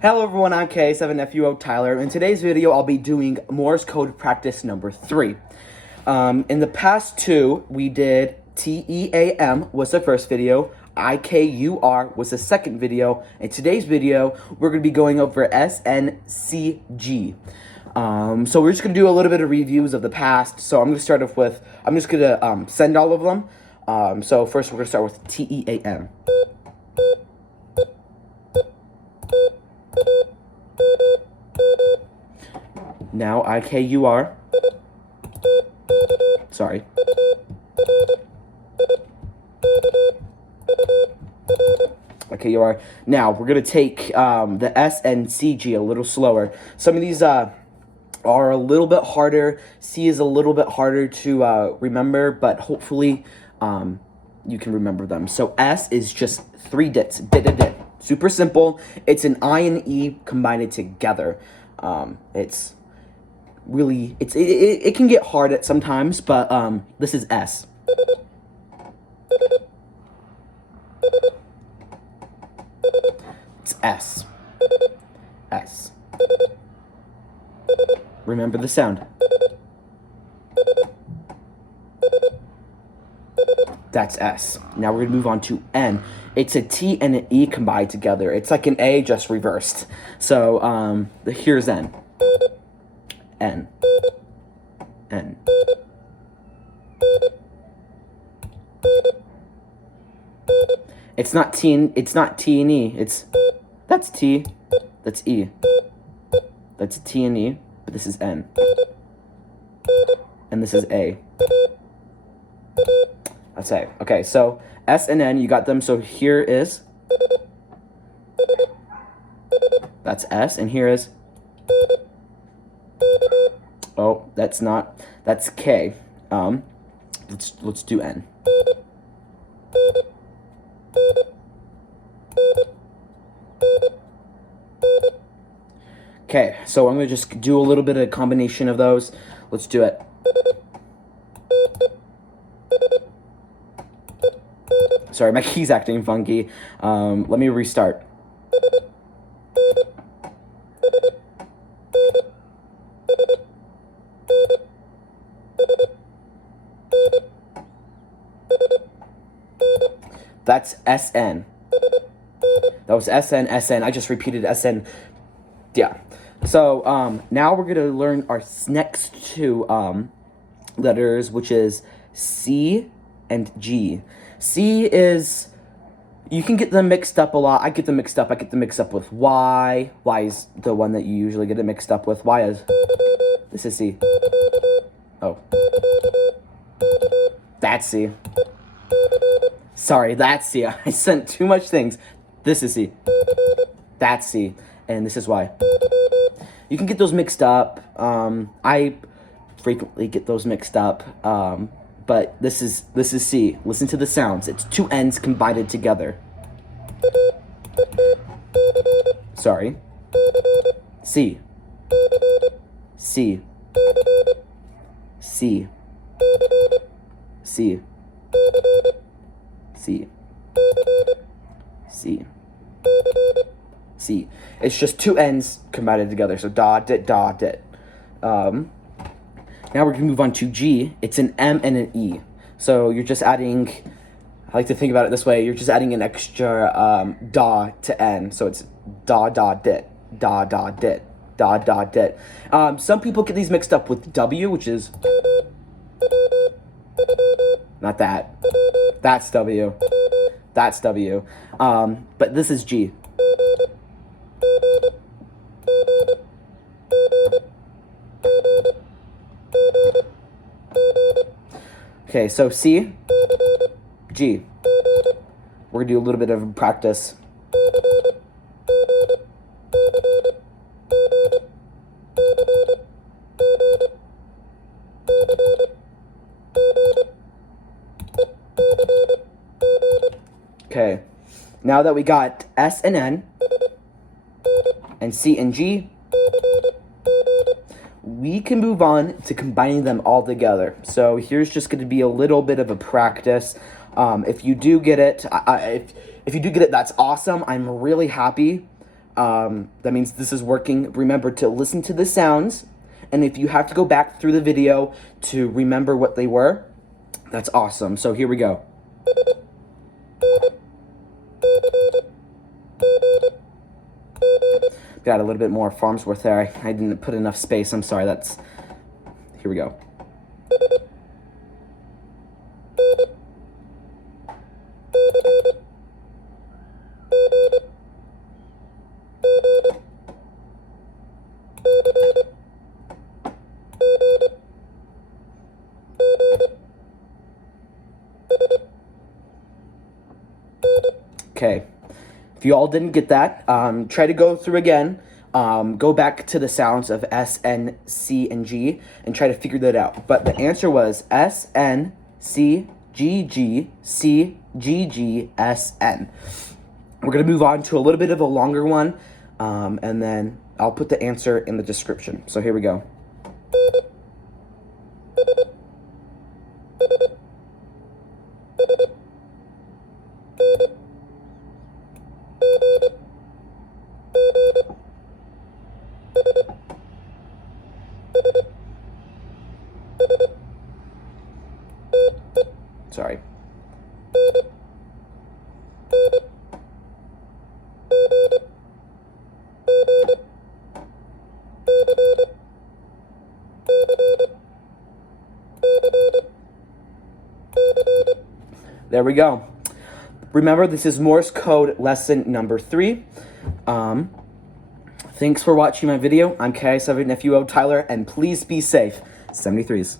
Hello everyone, I'm K7FUO Tyler. In today's video, I'll be doing Morse code practice number 3. In the past two, we did TEAM was the first video, IKUR was the second video. In today's video, we're going to be going over sncg. So we're just going to do a little bit of reviews of the past. So I'm going to start off with, I'm just going to send all of them. So first we're going to start with TEAM. Now IKUR. Sorry. IKUR. Now we're gonna take the sncg a little slower. Some of these are a little bit harder. C is a little bit harder to remember, but hopefully you can remember them. So S is just 3 dits. Dit. Super simple. It's an I and E combined together. It's really, it can get hard at sometimes, but this is S. It's S. S. Remember the sound. That's S. Now we're gonna move on to N. It's a T and an E combined together. It's like an A just reversed. So here's N. N. N. It's not T and E. That's T. That's E. That's T and E, but this is N. And this is A. That's A. Okay, so S and N, you got them. So here is, that's S, and here is, oh, that's not, that's K. Let's do N. Okay, so I'm gonna just do a little bit of combination of those. Let's do it. Sorry, my key's acting funky. Let me restart. That's SN. That was SN, SN. I just repeated SN. Yeah. So now we're gonna learn our next two letters, which is C and G. C is, you can get them mixed up a lot. I get them mixed up. I get them mixed up with Y. Y is the one that you usually get it mixed up with. Y is, this is C. Oh. That's C. Sorry, that's C. I sent too much things. This is C. That's C. And this is Y. You can get those mixed up. I frequently get those mixed up. But this is C. Listen to the sounds. It's 2 N's combined together. Sorry. C. C. C. C. C. C. C. It's just 2 N's combined together. So da, dit, da, dit. Now we're going to move on to G. It's an M and an E. So you're just adding, I like to think about it this way, you're just adding an extra da to N. So it's da, da, dit, da, da, dit, da, da, dit. Some people get these mixed up with W, which is, not that. That's W. That's W. But this is G. Okay, so C, G. We're gonna do a little bit of practice. Okay, now that we got S and N, and C and G, we can move on to combining them all together. So here's just going to be a little bit of a practice. If you do get it, if you do get it, that's awesome. I'm really happy. that means this is working. Remember to listen to the sounds, and if you have to go back through the video to remember what they were, that's awesome. So here we go. Got a little bit more Farnsworth there. I didn't put enough space. I'm sorry. Here we go. Okay, if you all didn't get that, try to go through again. Go back to the sounds of S, N, C, and G and try to figure that out. But the answer was S, N, C, G, G, C, G, G, S, N. We're going to move on to a little bit of a longer one, and then I'll put the answer in the description. So here we go. Sorry. There we go. Remember, this is Morse code lesson number 3. Thanks for watching my video. I'm KI7FUO Tyler, and please be safe. 73s.